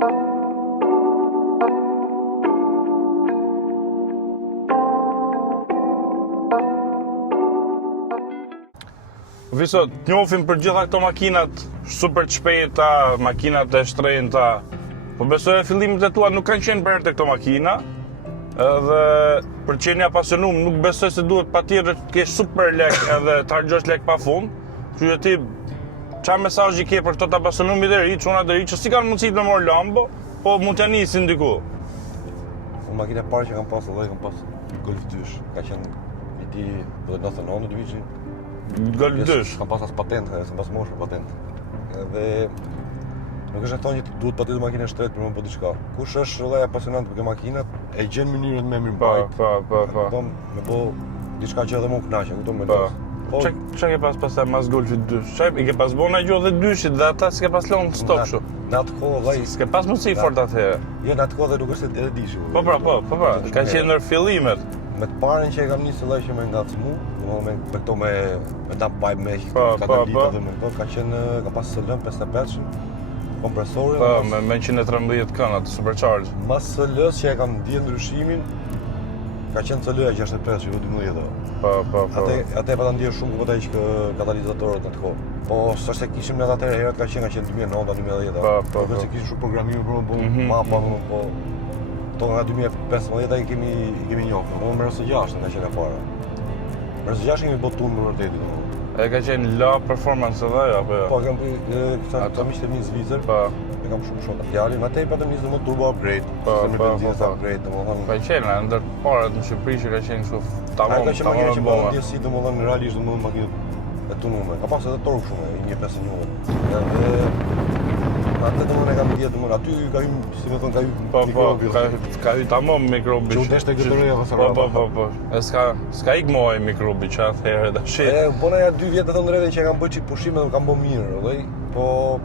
Viso, t'njohim për gjitha këto makinat super të shpejta, makinat e shtrenjta. Po besoj e fillimet e tua nuk kanë qenë për të këto makina. Edhe për qenë apasionum, nuk besoj se duhet patjetër të kesh super lek edhe të harxhosh lek pa fund. Kështu që ti çfarë mesazhi ke për këto të apasionumit e ri, çuna të ri që si kanë mundësi të marrë Lambo, po mund t'ja nisin diku. Makina e parë që kam pas edhe kam pas Golf 2, ka qenë viti 99 viti. Golf 2. Kam pas as patent, s'kam pas moshë patent. Edhe nuk është e thonë që duhet patjetër makinë e shtret për më po diçka. Kush është lloj apasionant për makinat, e gjen mënyrën me mirëmbajt. Po. Me po diçka që edhe më kënaqe, kupton me Po. Çka ke pastaj mas Golfit 2? Çfarë i ke pas bona gjë dhe dyshit dhe ata s'ke pas lënë stop kështu. Në atë kohë vllai S'ke pas mundësi fort atëherë. Jo, në atë kohë nuk është edhe dishi. Po. Ka qenë ndër fillimet. Me të parën që e kam nisë vllai që më ngacmu, domethënë me këto me dump pipe me Po. dhe me këto, ka pas SL 55 kompresorin. Po, me 113 këna të supercharge. Mas SL-s që e kam ndjen ndryshimin, ka qenë SL-ja 65 që u 12. Po. Atë pa ta ndjer shumë ku po ta hiq katalizatorët në atë kohë. Po s'është se kishim në atë herë ka qenë 2009 2010. Po. Se kishim shumë programim për mapa, po to nga 2015 i kemi njohur. Po më rësë 6 ka qenë e para. Më rësë 6 kemi botun në vërtetë. E ka qenë la performance edhe apo jo? Po kam ishte një Zvicër. Po. E kam shumë shok. Fjalin, më tej patëm nisë më turbo upgrade. Me benzinë upgrade, domethënë. Ka qenë ndër parat në Shqipëri që ka qenë kështu tamam. Ka qenë makina që bën ndjesi domethënë realisht domethënë makinë e tunuar. Ka pas edhe tork shumë, 1.5 Edhe atë domethënë kam dhjetë domethënë aty ka hym, si më thon, ka hym mikrobi. Ka hym tamam mikrobi. Që u deshte gëtëroja pasara. Po. E s'ka ik moj mikrobi që atëherë tash. Bona ja 2 vjet të ndrejtë që e kam bërë çik pushime dhe kam bërë mirë, vëllai. Po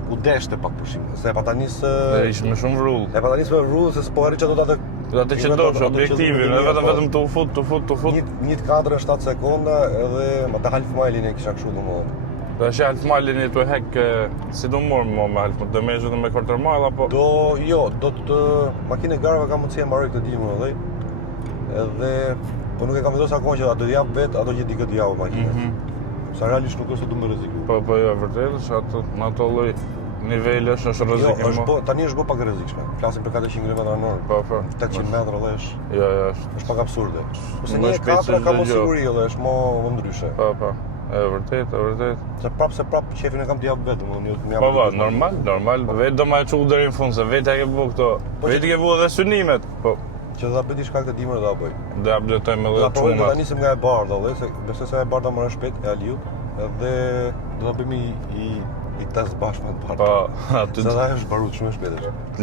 u deshte pak pushime. Se e pata nisë ishte me shumë vrull. E pata nisë me vrull se s'po harri çdo atë. Atë që dosh objektivin, vetëm të u fut. 1.4 7 sekonda edhe me ta half mile-in e kisha kështu domethënë. Do është half mile-in e tu e hek si do morë me half, do me zhëtë me quarter mile apo? Do të makinë e garave ka mundësi e mbaroj këtë dimër edhe. Edhe po nuk e kam vendosur akoma që a do jap vet ato që di këtë javë makinës. Sa realisht nuk është se do më rreziku. Po jo, vërtet është ato në ato lloj nivelesh është rrezikim. Jo, tani është bë pak rrezikshme. Flasim për 400 km/h. Po. 800 metra edhe është. Jo, është pak absurde. Ose 1.4 ka mos siguri edhe është më ndryshe. Po. E vërtet. Se prap qefin e kam t'i jap vetëm, unë Po, normal. Vetë do ma e çu deri në fund, se vetë e ke bu këto. Vetë ke bu edhe synimet. Po. Që do ta bëj diçka këtë dimër do ta bëj. Do ja updatojmë edhe çunat. Do çunat. ta nisim nga e bardha, se besoj se e bardha më shpejt e Aliut, edhe do ta bëjmë i test bashkë me të bardha. Po, aty. Se ajo është barut shumë e shpejtë.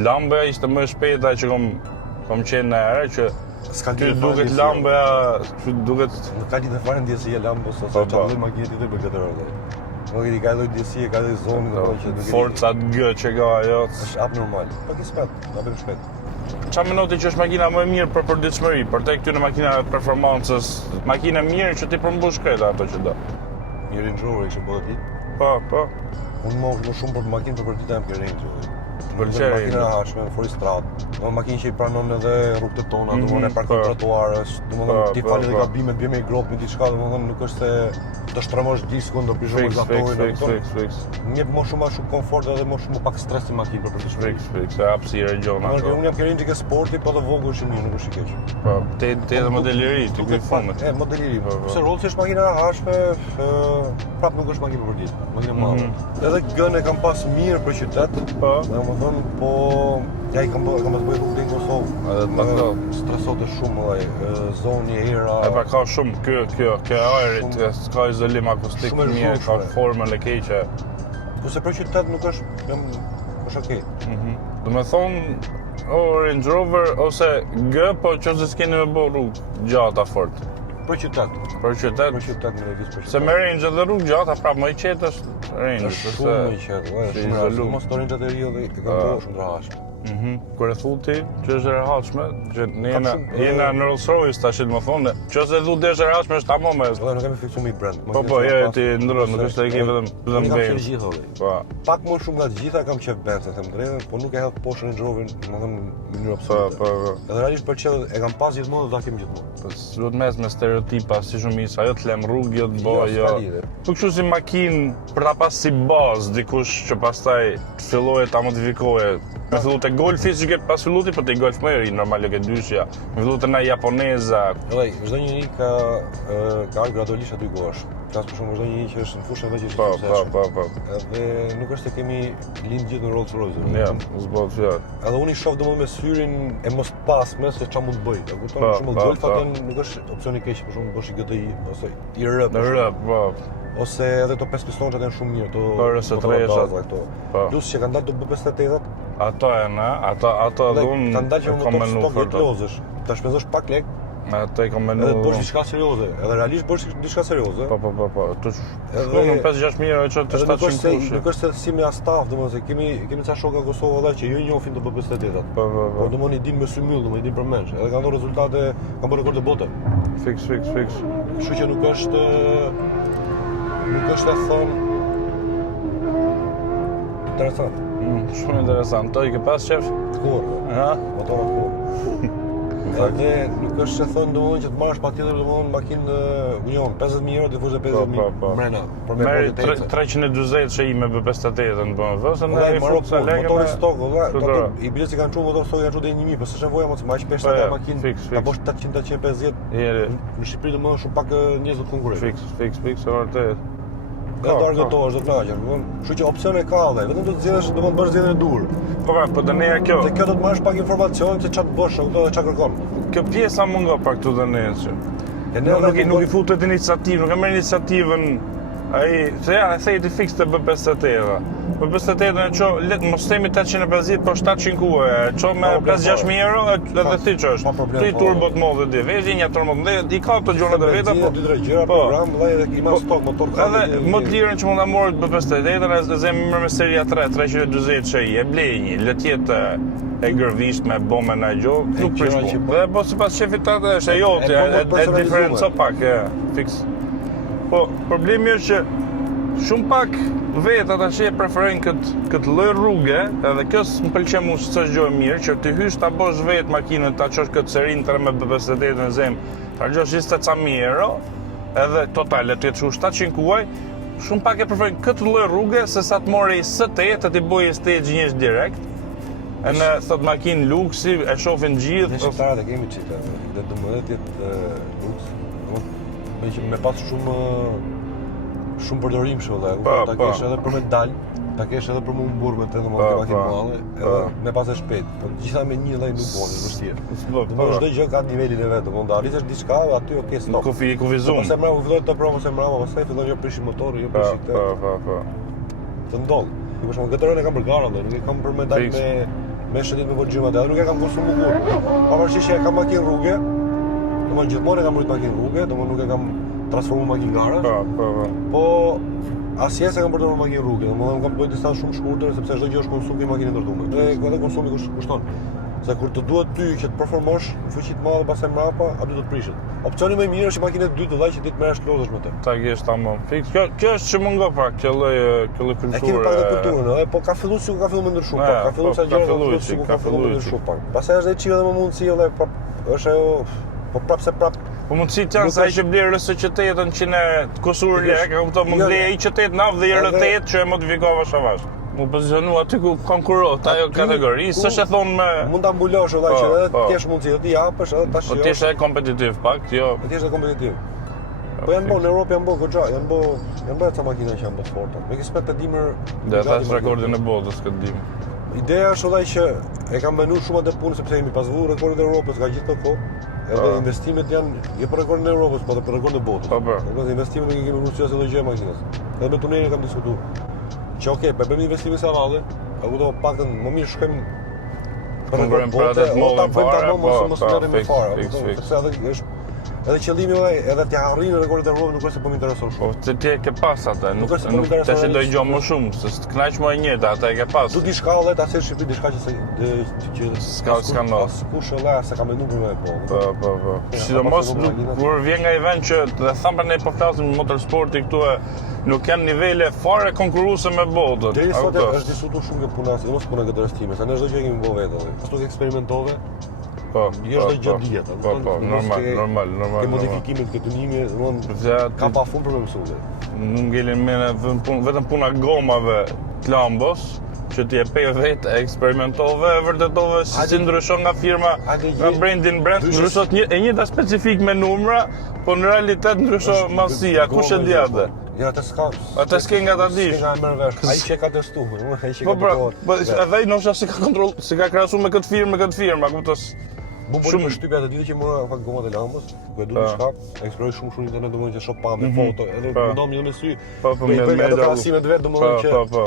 Lambëja ishte më e shpejta që kom qenë në herë që ty duket lambëja, duket nuk ka lidhje fare ndjesia e lambës ose çfarë makinë ti për këtë rrugë. Nuk i ka lloj ndjesie, ka lloj zonë që nuk e forca G që ka ajo. Është abnormal. Po ki spet, do bëjmë shpejt. Çfarë mendoni që është makina më e mirë për përditshmëri, për tek këtyre makinave të performancës, makina mirë që ti përmbush këtë ato që do. Një Range Rover kishte bërë ti? Po. Unë më shumë për makinë për përditën e Range Rover. Pëlqej. Makina e hashme, fori strat. Do makinë që i pranon edhe rrugët e tona, domthonë e parkon trotuarës, domthonë ti fal edhe gabimet, bie me grop me diçka, domthonë nuk është se do shtrëmosh 10 sekondë për shkak të gatorit. Fix. Një më shumë komfort edhe më shumë pak stres në makinë për të shpejt. Fix, se hapësira gjona. Unë jam Range ke sporti, po të vogël është mirë, nuk është i keq. Po, te edhe modeli i ri, ti ke fundet. Modeli i ri. Se Rolls është makina e hashme, prap nuk është makinë për ditë, makinë e madhe. Edhe gën e kam pas mirë për qytet. Po. Domethënë, po ja i kam pas bëj rrugën në Kosovë. Edhe stresote shumë vllai, zoni era. E pa ka shumë kjo ajrit, ka izolim akustik mirë, ka formën e keqe. Kurse për qytet nuk është okay. Do me thonë Range Rover ose G, po që se s'keni me bo rrugë gjata fort. Për qytet. Për qytet në Lëviz për qytet. Se me Range edhe rrugë gjata, prapë më i qetë është Range, Është shumë i qetë, është shumë rrallë. Mos të rinjët e rio dhe i kam po shumë të rrashme. Kur e thu ti, që është e rehatshme, që ne jena në Rolls Royce tash më thonë, që se thu dhe është e rehatshme është tamam me. Edhe nuk kemi fiksuar i brand. Po, ti ndron, nuk është e ke vetëm Kam qenë Benz. gjithë edhe. Po. Pak më shumë nga të gjitha kam qef Benz, them drejtën, po nuk e hedh poshtë Range Roverin, domethënë në mënyrë absolute. Po. Edhe realisht pëlqeu, e kam pas gjithmonë dhe ta kem gjithmonë. Po duhet mes me stereotipa si shumica, ajo të lem rrugë, jo të bëj, jo. s'ka lidhje. Po kështu si makinë për ta pas si bazë dikush që pastaj filloje ta modifikoje. Me fillu te Golfi që ke pas fillu ti, po te Golf më i ri, normal që dyshja. Me fillu te na japoneza. Edhe çdo njeri ka gradualisht aty ku është. Flas për shembull çdo njeri që është në fushën veç Po. Edhe nuk është se kemi lind gjithë në Rolls Royce. Ja, zbot fjalë. Edhe unë i shoh domosdoshmë me syrin e mos pasme se çfarë mund të bëj. E kupton? Po, Për shembull po, Golfa po. kanë nuk është opsioni i keq, për shembull bosh i GTI ose i R. Në rë, po. Ose edhe to 5 pistonçat janë shumë mirë, to Po, RS3-shat. këto. Po. Plus që kanë dalë to B58-at, Ato janë, ato edhe unë kanë dalë që kam motor menu stok për i to. lozësh. Ta shpenzosh pak lek, Ato i kam menu. edhe bosh diçka serioze. Edhe realisht bosh diçka serioze. Po. Tu shkon 5-6 mijë euro të Edhe nuk është 700 kush. nuk është se si me astaf, domethënë se kemi ca shokë nga Kosova edhe që jo i njohin të B58-at. Po. Po domethënë i din me sy myll, domethënë i din për menç. Edhe kanë dhënë rezultate, kanë bërë rekorde bote. Fix. Kështu që nuk është e thonë interesant. Shumë interesant. To i ke pas qef? Kur, Ha? motorë kur. Edhe nuk është se thonë domethënë që të marrësh patjetër domethënë makinë union 50.000 euro difush e 50.000 Po. mrena për me Merri bërë 340 që i me B58-ën, po. Vëse në Vëllai, i marrë futsa lekë. motori stok, Këto. vëllai, i bilet që kanë çuar motor stok janë çuar deri 1000, po s'është nevoja mos më aq pesh Po, ata ja, makinë. fix. Ta bosh 800-850. Jeri, Në Shqipëri domethënë shumë pak njerëz do të konkurrojnë. fix, e vërtet. Nga do argëtohesh, do të naqen, domethënë. Kështu që opsione ka dhe, vetëm do të zgjedhësh, domethënë bësh zgjedhjen e dur. Po dëneja kjo. Dhe kjo do të marrësh pak informacion se çfarë të bësh, ato dhe çfarë kërkon. Kjo pjesa më nga pak të dëneja që. E Nuk i futet iniciativë, nuk e merr iniciativën. Ai, se ja, e thejti fix të B58-a. B58-ën e qo, mos themi 850, po 700 kuë, qo me 5-6.000 euro, edhe ti që është. Pa problem, Ti po. turbo të modhe di, vezi një turbo të modhe, i ka të gjonat e veta, po. 2-3 gjëra Po. program, vëllai, edhe i marr stok motor ka. Edhe më të lirën që mund ta morët B58-ën, e zemë me seria 3, 340 çi, e blej një, le të jetë e gërvisht me bomë në gjo, nuk prish gjëra që po. Dhe po sipas shefit atë është e jote, e e personalizuar. diferenco pak, fix. Po, problemi është që shumë pak vetë ata që e preferojnë këtë lloj rruge, edhe kjo më pëlqen mua se ç'është gjë e mirë, që ti hysh ta bosh vetë makinën, ta çosh këtë serin 3 me B58 në zemë, ta gjosh 20.000 euro, edhe totale të jetë shu 700 kuaj, shumë pak e preferojnë këtë lloj rruge se sa të mori S8 të ti bëj stage njësh direkt. E në thot makinë luksi, e shohin Ne gjithë. shqiptarët e kemi çita, dhe domethënë ti luks, domethënë me pas shumë përdorim kështu Po, ta po. kesh edhe për me dal, ta kesh edhe për me humbur me të domethënë makinë po. madhe, edhe me pas e shpejt, po gjitha me një lloj nuk bën, vështirë. Po, Domethënë çdo gjë ka nivelin e vet, domethënë arritësh diçka aty okay stop. Kufizum. Pastaj më filloi të provoj se mbrapa, pastaj fillon jo prish motori, jo prish këtë. Po. Të ndodh. Për shembull, këtë rënë e kam për gara, nuk e kam për me dal Fix. me shëtit me vëxhimat, edhe nuk e kam konsumuar kur. Pavarësisht që e kam makinë rrugë, domethënë gjithmonë e kam rrit makinë rrugë, domethënë nuk e kam transformuar makinë gara. Po. Po asnjëherë s'e kam përdorur makinë rrugë, domethënë kam bëj distancë shumë shkurtër sepse çdo gjë është konsumi i makinës ndërtuar. Dhe edhe konsumi kushton. Se kur të duhet ty që të performosh në fuqi të madhe pastaj mbrapa, aty do të prishet. Opsioni më i mirë është që makina e dytë vëllai që ti të merresh lodhesh me të. Ta gjesh tamam. Fix. Kjo është që mungo pak, kjo lloj kulturë. E kemi pak të kulturën, edhe po ka filluar sikur ka filluar me ndryshu pak. Ka filluar sa gjëra sikur ka filluar me ndryshu pak. Pastaj është edhe çive edhe më mundësi edhe është ajo po prapse prap. Po mundësi të janë sa i që blerë RS8-ën që në kusur lek, e kupton, më blej ai që 8 dhe i R8 që e modifikova shavash. Mu pozicionu aty ku konkurrot ajo kategori, s'është e thonë me Mund ta mbulosh vëllai që edhe po. ti kesh mundësi të japësh edhe tash. Po ti je kompetitiv pak, jo. Ti je kompetitiv. Po janë bo, në Europë janë bo goxha, janë bërë ca makina që janë bo forta. Me kispet të dimër... Dhe thash rekordin e botës këtë dim. Ideja është vëllai që e kam menuar shumë atë punë sepse jemi pas vu rekordit e Europës ka gjithë këto kohë. Edhe investimet janë jo për rekordin e Europës, po edhe për rekordin e botës. Po. Investimet nuk i kemi rruar se do gjë makinës. Edhe me tunerin kam diskutuar. Që okay, po bëjmë investime sa radhë, apo do paktën më mirë shkojmë Konkurrojmë për atë të mollën fare, mos merrem me fare, sepse edhe është Edhe qëllimi edhe t'ja arrinë rekordet e rrugës nuk është se po më intereson Po shumë. ti e ke pas atë, nuk është se po më intereson tash do realisht. dëgjoj më shumë, se t'knaq më e njëjta, atë e ke pas. Du diçka edhe ta sjellë Shqipëri diçka që S'ka ndodhur. askush edhe se ka menduar për me po. Po. Sidomos kur vjen nga event që dhe tham për ne po flasim motorsporti këtu nuk janë nivele fare konkurruese me botën. Deri sot është diskutuar shumë kjo puna, sidomos puna këtë rrestime, sa ne çdo gjë kemi bërë vetë. Ashtu që eksperimentove, Po. çdo gjë dihet. Po, normal. Ke modifikimet ke tunimi, domthonë ka pa fund për me mësuar. Nuk ngelin me vetëm puna gomave Klambos, që ti e pe vetë, e eksperimentove, e vërtetove si ndryshon nga firma, nga brandin brand, ndryshot e njëjta specifik me numra, po në realitet ndryshon masia, kush e di atë? Ja, atë s'ka. Atë s'ke nga ta dish. S'ke nga merr vesh. Ai që ka testuar, ai që Po ka pra, testuar. edhe ai nosha si ka kontroll, si ka krahasuar me këtë firmë, kuptos? Shumë shtypja të ditë që mora fakt gomat e lambës, ku e du diçka, eksploroj shumë internet domethënë që shoh pa me foto, edhe mendom një me sy. Po, me ato krahasimet vet domethënë që Po.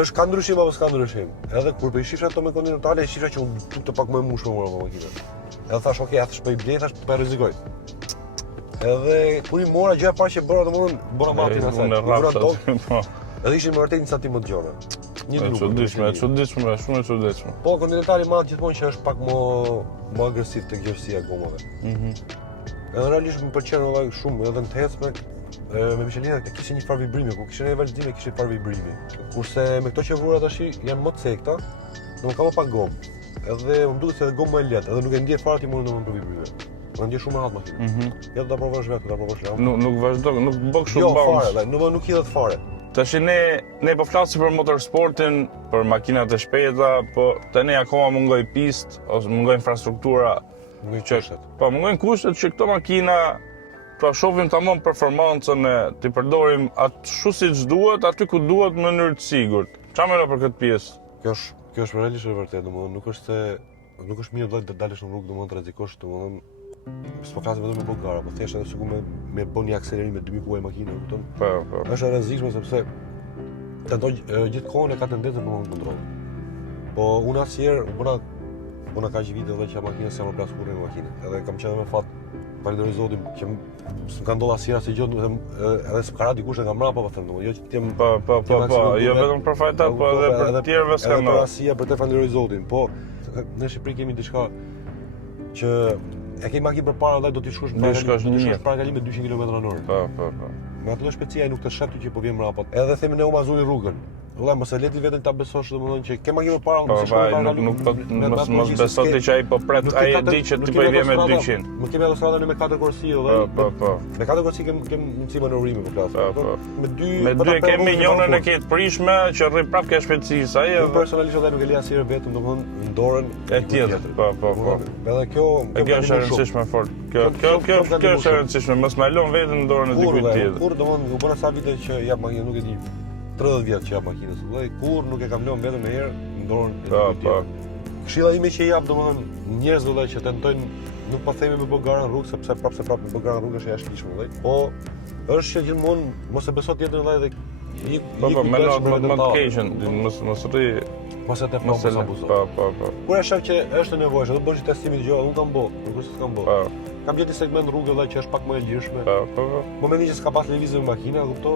është ka ndryshim apo s'ka ndryshim. Edhe kur po i shifra ato me kontinentale, shifra që unë të pak më e mushme mora makinën. Edhe thash, okay, atë shpoj blej, thash po e rrezikoj. Edhe kur i mora gjëja parë që bëra domethënë bëra matin asaj. Edhe ishin më vërtet një satim më të gjona. Një çuditshme, shumë e çuditshme. Po kontinentali madh gjithmonë që është pak më agresiv tek gjërësia e gomave. Edhe realisht më pëlqen edhe shumë, edhe në të ecme me Michelin të kishin një farë vibrimi, ku kishin një vazhdime, kishin farë vibrimi. Kurse me këto që vura tash janë më të sekta, nuk ka më pak gomë. Edhe më duket se edhe gomë më e lehtë, edhe nuk e ndjej fare ti mund të më vibrime. Më ndjej shumë rahat makinë. Ja do ta provosh vetë, ta provosh lehtë. Nuk vazhdo, nuk bëk shumë bounce. Jo, fare, nuk hidhet fare. Tash ne po flasim për motorsportin, për makinat e shpejta, po tani akoma mungoj pistë ose mungoj infrastruktura. Mungojnë kushtet. Po mungojnë kushtet që këto makina pra shohim tamam performancën e ti përdorim atë shu siç duhet, aty ku duhet në mënyrë të sigurt. Çfarë mendon për këtë pjesë? Kjo është realisht e vërtetë, domethënë nuk është mirë të dalësh në rrugë domethënë të rrezikosh, domethënë s'po flasim vetëm me bogara, po thjesht edhe sikur me bën një akselerim me 2000 kuaj makine, kupton? Po. Është e rrezikshme sepse gjithkohën e ka tendencën për më kontroll. Po unë asnjëherë bëna kaq vite edhe që makinës jam plas kurrë me makinë. Edhe kam qenë me fat falenderoj Zotin që s'm ka ndodhur asnjëherë asgjë gjë, edhe s'ka dikush nga mbrapa po them, domethënë jo që ti Po, jo vetëm për fajtat, po edhe për të tjerëve s'ka ndodhur. ndodhur. Asia për të falenderoj Zotin, po në Shqipëri kemi diçka që e ke makinë përpara dhe do t'i shkosh parakalim me 200 km/h. Po. Me atë shpejtësia nuk të shet që po vjen mbrapa. Edhe themi ne u mazuri rrugën. Vëlla mos e leti veten ta besosh domethënë që ke makinë përpara mos beso ti që ai po pret, ai e di që ti po i vjen me 200. Nuk kemi autostradën me 4 korsi dhe Po. Me 4 korsi kem mundësi manovrimi po flas. Po. Me 2 kemi njënën e ke të prishme që rri prap ke shpejtësisë ai edhe personalisht edhe nuk e li asnjëherë vetëm domethënë në dorën e tjetër. Po. Edhe kjo është e rëndësishme fort. Kjo është e rëndësishme, mos ma lën veten në dorën e dikujt tjetër. Kur domethënë u bëra sa vite që jap makinë, nuk e di 30 vjet që jap makinës. Vëllai, kur nuk e kam lënë vetëm një herë në dorën e dikujt tjetër. Këshilla ime që jap domethënë njerëzve që tentojnë, nuk po themi me bogara në rrugë sepse prapë me bogara në rrugë është jashtëligjshme vëllai. Po është që gjithmonë mos e beso tjetrin vëllai dhe Po, me notification, mos rri. Mos e të mos abuzo. Po. Kur e shoh që është e nevojshme, do bësh testimin gjë, unë kam bërë, nuk është se kam bërë. Kam gjetë segment rrugë edhe që është pak më e lirshme. Po. Momentin që s'ka pas lëvizje me makina, kupto,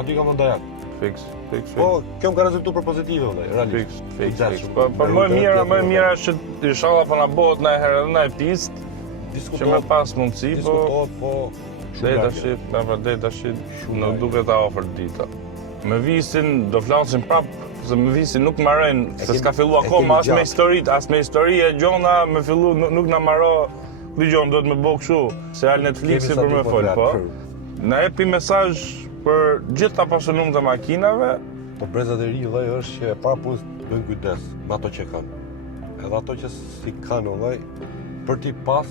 aty kam ndajat. Fiks. Po, kjo më ka rezultuar për pozitive vëllai, realisht. Fiks. Po më e mira është që inshallah po na bëhet në herë edhe në pistë. Që me pas mundësi, po. Deri tash nuk duket ta ofër dita. Me visin do flasim prap, se me visin nuk marrën, se s'ka fillu akoma as me histori e gjona, me fillu nuk na marrë. Dy gjona duhet me bëu kështu, se al Netflixi për me fol, po. Na jepi mesazh për gjithë ata pasionuar të makinave. Po brezat e ri vëllai është që para punës bëjnë kujdes me ato që kanë. Edhe ato që si kanë vëllai, për ti pas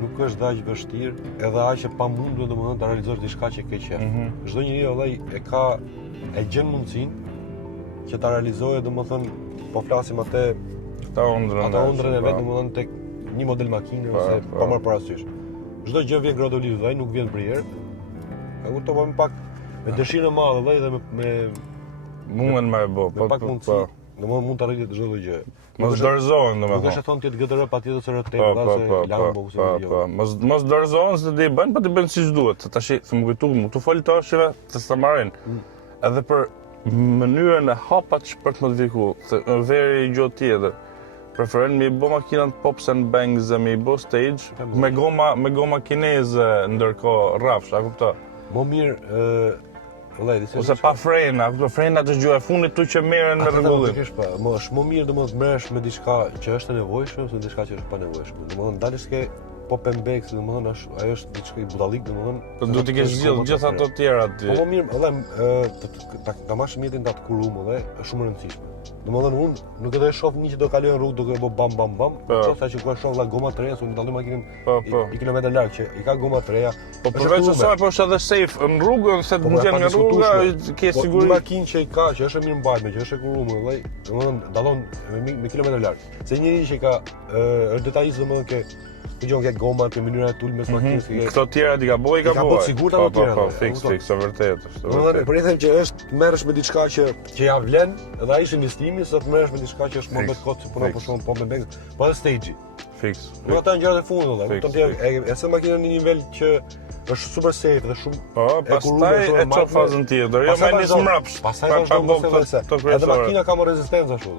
nuk është aq vështirë, edhe aq e pamundur domethënë ta realizosh diçka që ke qef. Çdo njeri vëllai e gjen mundësinë që ta realizojë domethënë po flasim atë ëndrrën e vet domethënë tek një model makine ose pa marr parasysh. Çdo gjë vjen gradualisht vëllai, nuk vjen brier. E kuptoj po më pak me dëshirë e madhe vëllai dhe me mundën më e bë, pak mundësi. domethënë mund të arritjet çdo gjë. Mos dorëzohen Nuk është domethënë. e thonë ti të GTR patjetër se rreth Po, se Lambo ose jo. Mos dorëzohen se do i bëjnë, po ti bëjnë siç duhet. Tash më kujtu, këtu fol tosheve të Samarin. Edhe për mënyrën e hapat për të modifikuar, veri gjë tjetër. Preferojnë me i bo makinat pops and bangs dhe me i bo stage me goma kineze ndërkohë rrafsh, a kupto? Më mirë, Ose pa frena, frenat është gjuha e fundit tu që merren me rregullim. Më është më mirë domosht merresh me diçka që është e nevojshme ose diçka që është pa nevojshme. Domethënë dalësh ke pop and bangs, domethënë ajo është diçka i budallik, domethënë. Po duhet të kesh gjithë ato të tjera aty. Po më mirë, ta marrësh mjetin ta të kurum edhe është shumë e rëndësishme. Domethënë unë nuk e do e shoh një që do kalojnë rrugë duke bë bam bam bam, çfarë që ku e shoh valla goma të reja, unë dalloj makinën i kilometër larg që i ka goma të reja. Po përveç asaj po është edhe safe në rrugë, se të ngjen nga rruga, ke siguri. Një makinë që i ka, që është e mirë mbajtur, që është e kuruar, vëllai, domethënë dallon me kilometër larg. Se njëri që ka është detajist domethënë ke gjon ke goma, ke mënyra e tulmes makinës, ke këto tjera i ka bëj. Ka bëj sigurt ato tjera. Po, fiks, e vërtet është. Domethënë për i them që është merresh me diçka që ja vlen, edhe ai është investimi, se të merresh me diçka që është më bet kot si puna për shkak po me bank, po edhe stage. Fiks. Nuk ata gjërat e fundit vëllai. Kupton ti, se makina në një nivel që është super safe dhe shumë. Po, pastaj e çon fazën tjetër. Jo më nis mrapsh. Pastaj vazhdon edhe makina ka më rezistencë ashtu.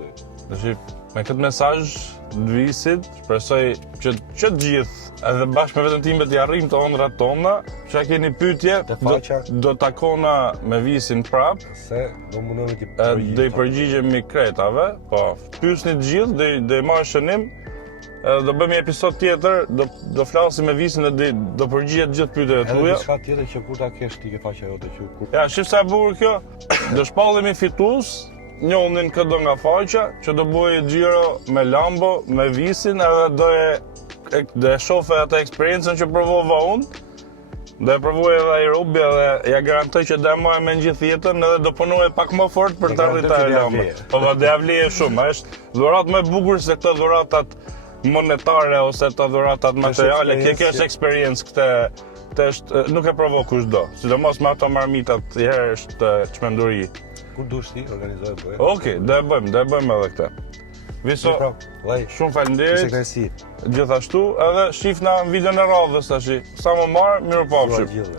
Tash me këtë mesazh të visit, shpresoj që të gjithë edhe bashkë me veten time të arrijmë të ëndrat tona, që keni pyetje, do takona me visin prap, se do mundoni ti do i përgjigjemi kretave, po pyesni të gjithë, do i marrë shënim. Do bëjmë një episod tjetër, do flasim me visin dhe do përgjigjet gjithë pyetjet tuaja. Edhe diçka tjetër që kur ta kesh ti ke faqja jote që Ja, shif sa e bukur kjo. Do shpallemi fitues, njonin këdo nga faqja, që do bëjë xhiro me Lambo, me visin, edhe do e shohë atë eksperiencën që provova unë. Do e provoj edhe ai Robi edhe ja garantoj që do e marr me gjithë jetën edhe do punoj pak më fort për të arritur Lambo. Po do ja vlej shumë, është dhuratë më e bukur se këto dhuratat monetare ose të dhuratat materiale, kjo është eksperiencë këtë është nuk e provoj kushdo. Sidomos me ato marmitat herë është çmenduri. Kur dush ti organizoj bëj. Okej, do e bëjmë edhe këtë. Viso, shumë faleminderit. Gjithashtu edhe shifna në videon e radhës tash. Sa më marr, mirupafshim.